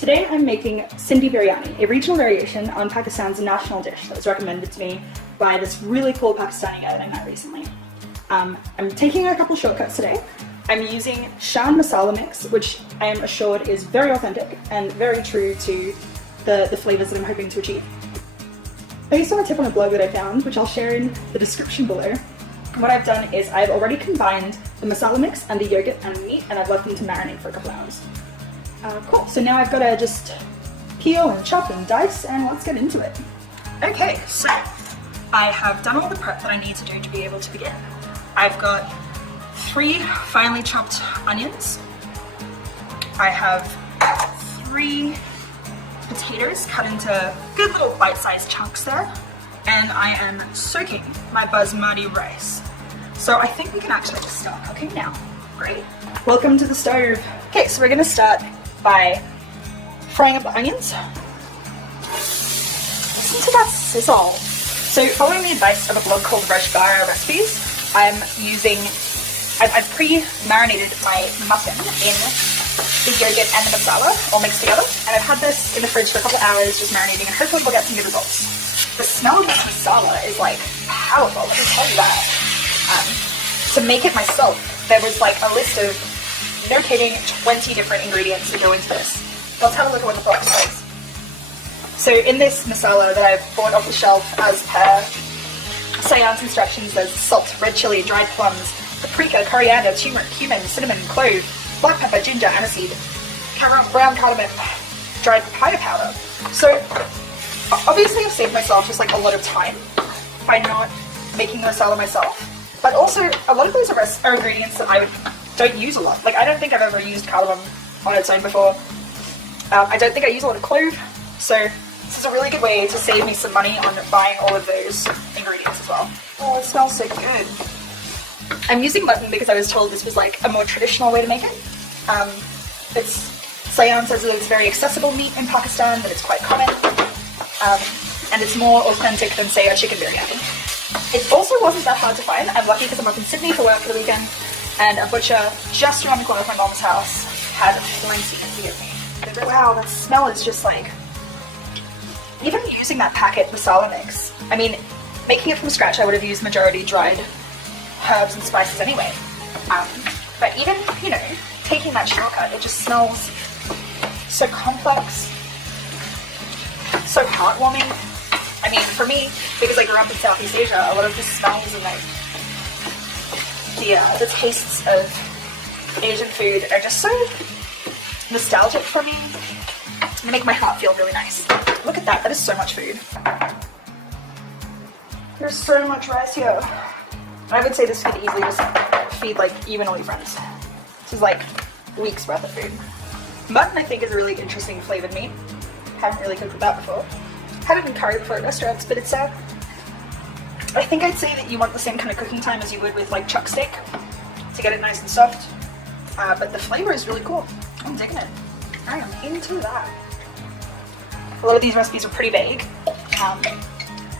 Today I'm making Sindhi Biryani, a regional variation on Pakistan's national dish that was recommended to me by this really cool Pakistani guy that I met recently. I'm taking a couple shortcuts today. I'm using Shayan masala mix, which I am assured is very authentic and very true to the flavors that I'm hoping to achieve. Based on a tip on a blog that I found, which I'll share in the description below, what I've done is I've already combined the masala mix and the yogurt and the meat, and I've left them to marinate for a couple hours. Cool, so now I've got to just peel and chop and dice, and let's get into it. Okay, so I have done all the prep that I need to do to be able to begin. I've got 3 finely chopped onions. I have 3 potatoes cut into good little bite-sized chunks there. And I am soaking my basmati rice. So I think we can actually just start cooking now. Great. Welcome to the stove. Okay, so we're gonna start by frying up the onions. Listen to that sizzle. So following the advice of a blog called Rajbara Recipes, I've pre-marinated my mutton in the yogurt and the masala all mixed together. And I've had this in the fridge for a couple of hours just marinating, and hopefully we'll get some good results. The smell of this masala is like powerful, let me tell you that. To make it myself, there was like a list of, no kidding, 20 different ingredients that go into this. Let's have a look at what the box says. So in this masala that I've bought off the shelf as per Shayan's instructions, there's salt, red chili, dried plums, paprika, coriander, turmeric, cumin, cinnamon, clove, black pepper, ginger, aniseed, brown cardamom, dried papaya powder. So obviously I've saved myself just like a lot of time by not making the masala myself, but also a lot of those are ingredients that I don't use a lot. Like I don't think I've ever used cardamom on its own before. I don't think I use a lot of clove, so this is a really good way to save me some money on buying all of those ingredients as well. Oh, it smells so good. I'm using mutton because I was told this was like a more traditional way to make it. Shayan says that it's very accessible meat in Pakistan, that it's quite common. And it's more authentic than, say, a chicken biryani. It also wasn't that hard to find. I'm lucky because I'm up in Sydney for work for the weekend, and a butcher just around the corner from my mom's house had plenty to give me. Wow, that smell is just like... Even using that packet masala mix, I mean, making it from scratch I would have used majority dried herbs and spices anyway. But even, you know, taking that shortcut, it just smells so complex, so heartwarming. I mean, for me, because I grew up in Southeast Asia, a lot of the smells and like the tastes of Asian food are just so nostalgic for me. They make my heart feel really nice. Look at that, that is so much food. There's so much rice here. And I would say this could easily just feed like even all your friends. This is like weeks worth of food. Mutton, I think, is a really interesting flavored meat. Haven't really cooked with that before. Had it in curry before at restaurants, but it's I think I'd say that you want the same kind of cooking time as you would with like chuck steak to get it nice and soft. But the flavor is really cool. I'm digging it. I am into that. A lot of these recipes are pretty vague.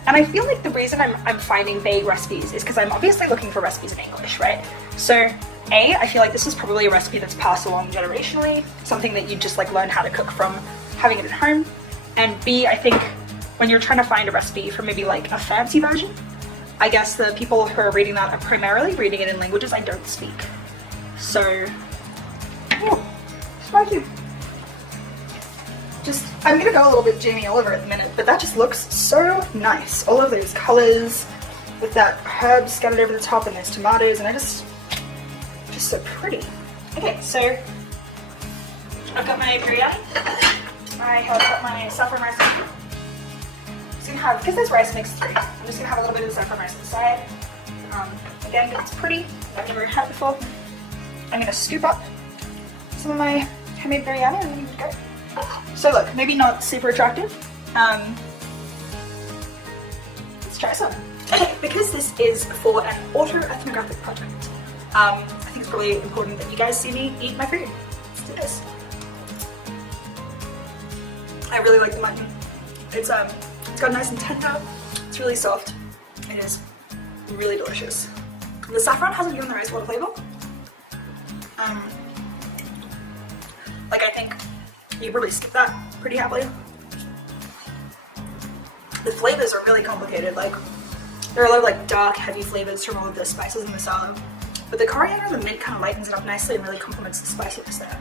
And I feel like the reason I'm finding vague recipes is because I'm obviously looking for recipes in English, right? So A, I feel like this is probably a recipe that's passed along generationally, something that you just like learn how to cook from having it at home. And B, I think when you're trying to find a recipe for maybe like a fancy version, I guess the people who are reading that are primarily reading it in languages I don't speak. So, oh, spicy. I'm gonna go a little bit Jamie Oliver at the minute, but that just looks so nice. All of those colors with that herb scattered over the top, and those tomatoes, and they're just so pretty. Okay, so I've got my biryani. I have got my saffron rice. I'm just gonna have, because there's rice mixed through, I'm just gonna have a little bit of the saffron rice inside. Again, it's pretty. I've never had it before. I'm gonna scoop up some of my homemade biryani and then we go. So look, maybe not super attractive. Let's try some. Okay, because this is for an auto-ethnographic project, I think it's probably important that you guys see me eat my food. Let's do this. I really like the mutton. It's got nice and tender. It's really soft. It is really delicious. The saffron hasn't given the rice a lot of flavor. Like I think you probably skip that pretty happily. The flavors are really complicated. Like, there are a lot of like dark, heavy flavors from all of the spices in masala, but the coriander and the mint kind of lightens it up nicely and really complements the spiciness there.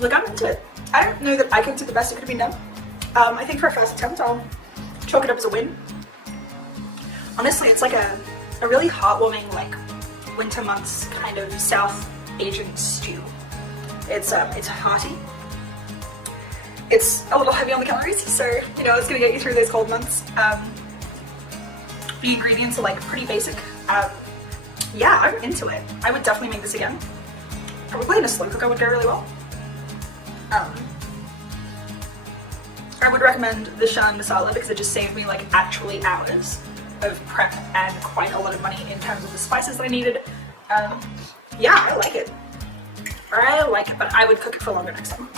Look, I'm into it. I don't know that I cooked it the best it could have been done. I think for a first attempt, I'll chalk it up as a win. Honestly, it's like a really heartwarming, like, winter months kind of South Asian stew. It's hearty. It's a little heavy on the calories, so, you know, it's gonna get you through those cold months. The ingredients are, like, pretty basic. Yeah, I'm into it. I would definitely make this again. Probably in a slow cooker would go really well. I would recommend the Shayan masala because it just saved me like actually hours of prep and quite a lot of money in terms of the spices that I needed. Yeah, I like it. I like it, but I would cook it for longer next time.